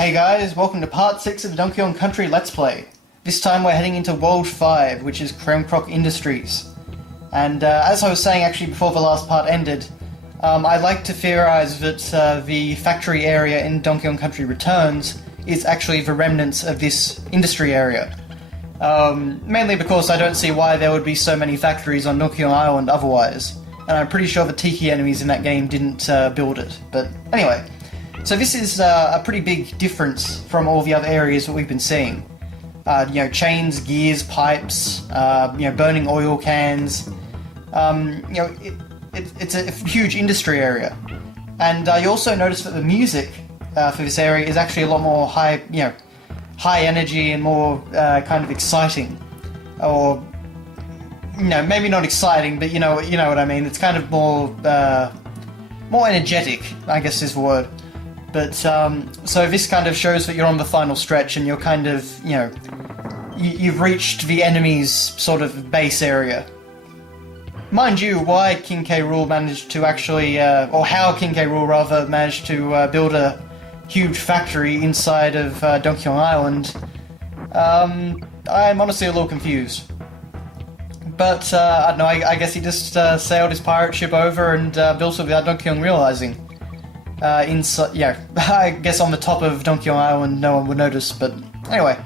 Hey guys, welcome to part 6 of the Donkey Kong Country Let's Play. This time we're heading into World 5, which is Kremkroc Industries. And as I was saying actually before the last part ended, I'd like to theorise that the factory area in Donkey Kong Country Returns is actually the remnants of this industry area. Mainly because I don't see why there would be so many factories on Donkey Kong Island otherwise. And I'm pretty sure the Tiki enemies in that game didn't build it. But anyway, so this is a pretty big difference from all the other areas that we've been seeing. Chains, gears, pipes, burning oil cans. It's a huge industry area. And you also notice that the music for this area is actually a lot more high energy and more kind of exciting. Or, maybe not exciting, but you know what I mean. It's kind of more energetic, I guess is the word. But, so this kind of shows that you're on the final stretch and you're kind of, you've reached the enemy's sort of base area. Mind you, why King K. Rool managed to actually, or how King K. Rool rather managed to build a huge factory inside of Donkey Kong Island, I'm honestly a little confused. But, I don't know, I guess he just sailed his pirate ship over and built it without Donkey Kong realizing. I guess on the top of Donkey Kong Island no one would notice, but anyway.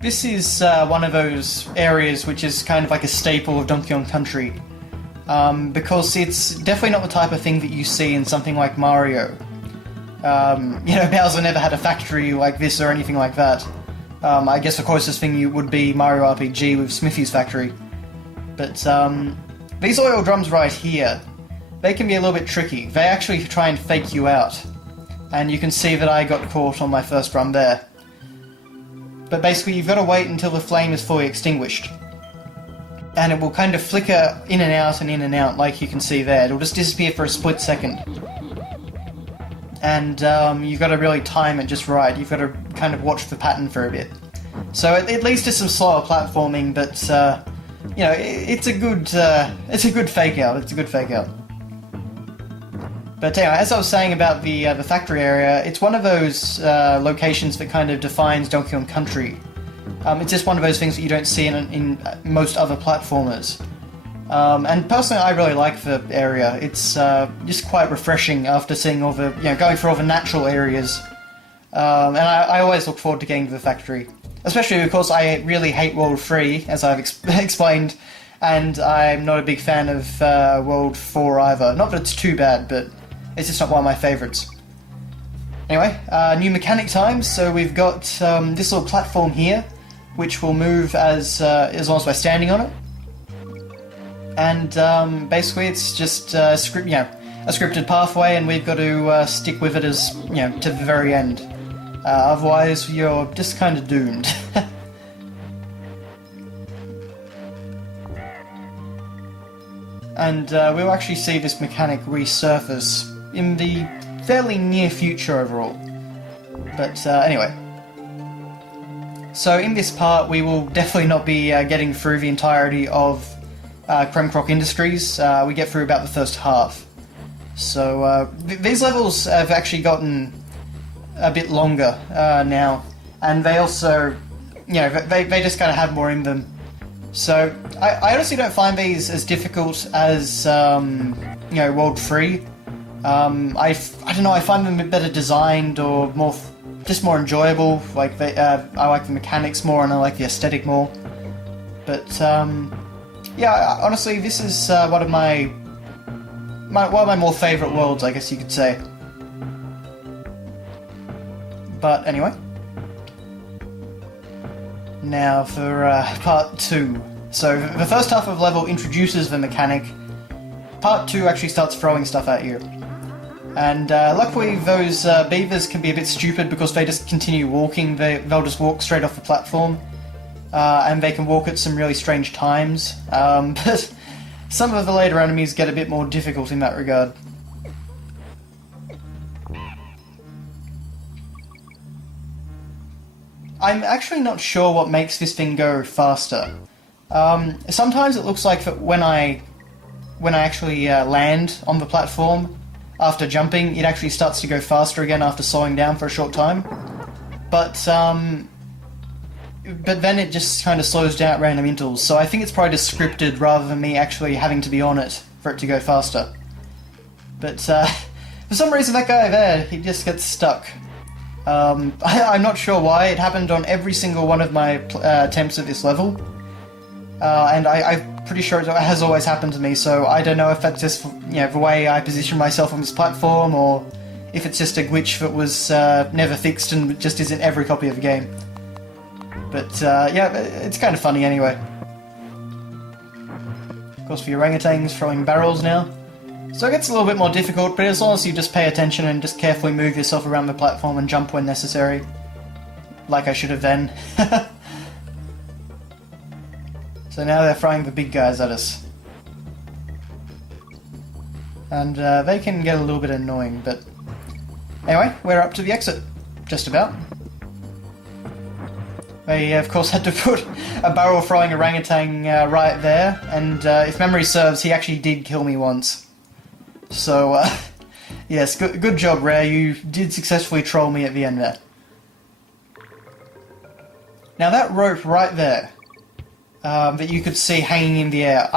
This is one of those areas which is kind of like a staple of Donkey Kong Country. Because it's definitely not the type of thing that you see in something like Mario. Bowser never had a factory like this or anything like that. I guess the closest thing would be Mario RPG with Smithy's factory. But, these oil drums right here, they can be a little bit tricky. They actually try and fake you out. And you can see that I got caught on my first run there. But basically you've got to wait until the flame is fully extinguished. And it will kind of flicker in and out like you can see there. It'll just disappear for a split second. And you've got to really time it just right. You've got to kind of watch the pattern for a bit. So it leads to some slower platforming, but it's a good fake out. It's a good fake out. But anyway, as I was saying about the factory area, it's one of those locations that kind of defines Donkey Kong Country. It's just one of those things that you don't see in most other platformers. And personally, I really like the area. It's just quite refreshing after seeing all the, going through all the natural areas. And I always look forward to getting to the factory. Especially because I really hate World 3, as I've explained, and I'm not a big fan of World 4 either. Not that it's too bad, but it's just not one of my favourites. Anyway, new mechanic time, so we've got this little platform here, which will move as long as we're standing on it. And basically it's just a scripted pathway, and we've got to stick with it as, to the very end. Otherwise, you're just kind of doomed. And we'll actually see this mechanic resurface in the fairly near future overall. But anyway. So in this part, we will definitely not be getting through the entirety of Kremkroc Industries. We get through about the first half. So these levels have actually gotten a bit longer now, and they also, they just kind of have more in them. So I honestly don't find these as difficult as World 3. I don't know, I find them a bit better designed or more enjoyable. Like I like the mechanics more and I like the aesthetic more. But honestly, this is one of my more favourite worlds, I guess you could say. But anyway, now for part 2. So the first half of the level introduces the mechanic. Part 2 actually starts throwing stuff at you. And luckily those beavers can be a bit stupid because they just continue walking. They'll just walk straight off the platform. And they can walk at some really strange times. But some of the later enemies get a bit more difficult in that regard. I'm actually not sure what makes this thing go faster. Sometimes it looks like that when I actually land on the platform, after jumping, it actually starts to go faster again after slowing down for a short time. But then it just kind of slows down at random intervals, so I think it's probably just scripted rather than me actually having to be on it for it to go faster. But for some reason that guy there, he just gets stuck. I'm not sure why. It happened on every single one of my attempts at this level. And I'm pretty sure it has always happened to me, so I don't know if that's just, the way I position myself on this platform, or if it's just a glitch that was never fixed and just is in every copy of the game. But yeah, it's kind of funny anyway. Of course, the orangutans throwing barrels now. So it gets a little bit more difficult, but as long as you just pay attention and just carefully move yourself around the platform and jump when necessary. Like I should have then. So now they're throwing the big guys at us. And they can get a little bit annoying, but... Anyway, we're up to the exit. Just about. They, of course, had to put a barrel-throwing orangutan right there, and if memory serves, he actually did kill me once. So, yes, good job, Rare. You did successfully troll me at the end there. Now that rope right there, that you could see hanging in the air,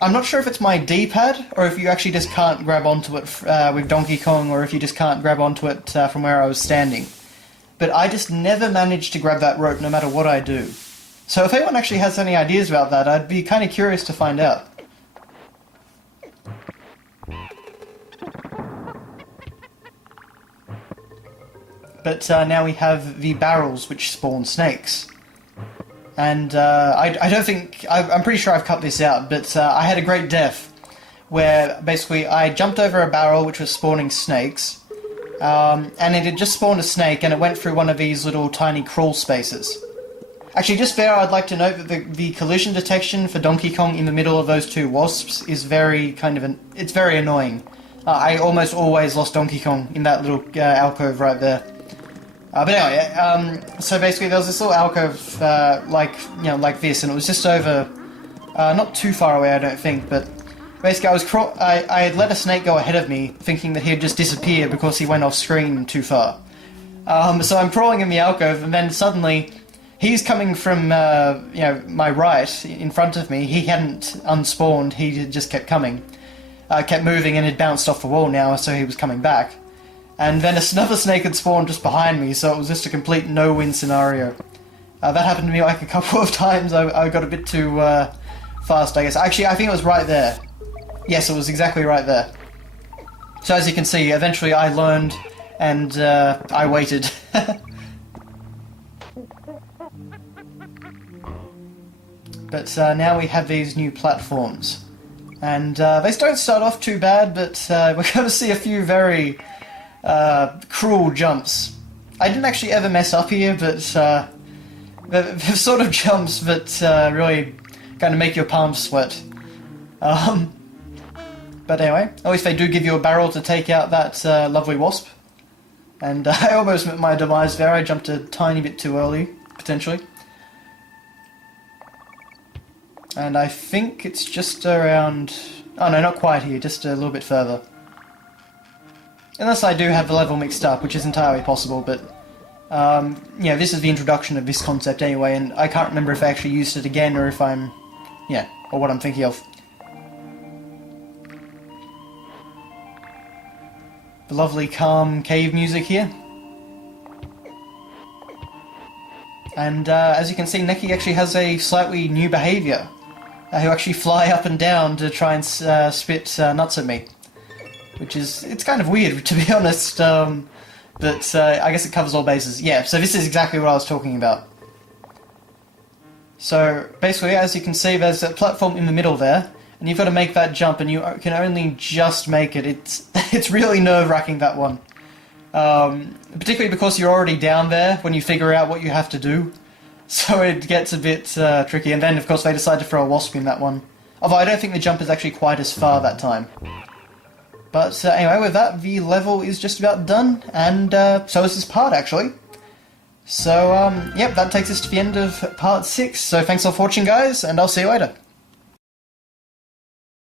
I'm not sure if it's my D-pad, or if you actually just can't grab onto it with Donkey Kong, or if you just can't grab onto it from where I was standing. But I just never managed to grab that rope no matter what I do. So if anyone actually has any ideas about that, I'd be kind of curious to find out. But now we have the barrels which spawn snakes. And I don't think... I'm pretty sure I've cut this out, but I had a great death where basically I jumped over a barrel which was spawning snakes, and it had just spawned a snake and it went through one of these little tiny crawl spaces. Actually, just there, I'd like to note that the collision detection for Donkey Kong in the middle of those two wasps is very it's very annoying. I almost always lost Donkey Kong in that little alcove right there. But anyway, so basically there was this little alcove, like this, and it was just over, not too far away, I don't think, but basically I had let a snake go ahead of me, thinking that he'd just disappear because he went off screen too far. So I'm crawling in the alcove, and then suddenly he's coming from, my right, in front of me. He hadn't unspawned, he just kept coming, kept moving, and had bounced off the wall now, so he was coming back. And then another snake had spawned just behind me, so it was just a complete no-win scenario. That happened to me like a couple of times. I got a bit too fast, I guess. Actually, I think it was right there. Yes, it was exactly right there. So as you can see, eventually I learned, and I waited. But now we have these new platforms. And they don't start off too bad, but we're going to see a few very... cruel jumps. I didn't actually ever mess up here, but they're sort of jumps that really kind of make your palms sweat. But anyway, at least they do give you a barrel to take out that lovely wasp. And I almost met my demise there. I jumped a tiny bit too early, potentially. And I think it's just around... Oh no, not quite here, just a little bit further. Unless I do have the level mixed up, which is entirely possible, but... this is the introduction of this concept anyway, and I can't remember if I actually used it again, or if I'm... or what I'm thinking of. The lovely, calm cave music here. And as you can see, Neki actually has a slightly new behaviour. Who actually fly up and down to try and spit nuts at me. Which is, it's kind of weird, to be honest, but I guess it covers all bases. Yeah, so this is exactly what I was talking about. So, basically, as you can see, there's a platform in the middle there, and you've got to make that jump, and you can only just make it. It's really nerve-wracking, that one. Particularly because you're already down there when you figure out what you have to do. So it gets a bit tricky, and then, of course, they decide to throw a wasp in that one. Although I don't think the jump is actually quite as far that time. But anyway, with that, the level is just about done, and so is this part, actually. So, yep, that takes us to the end of part 6. So thanks all for watching, guys, and I'll see you later.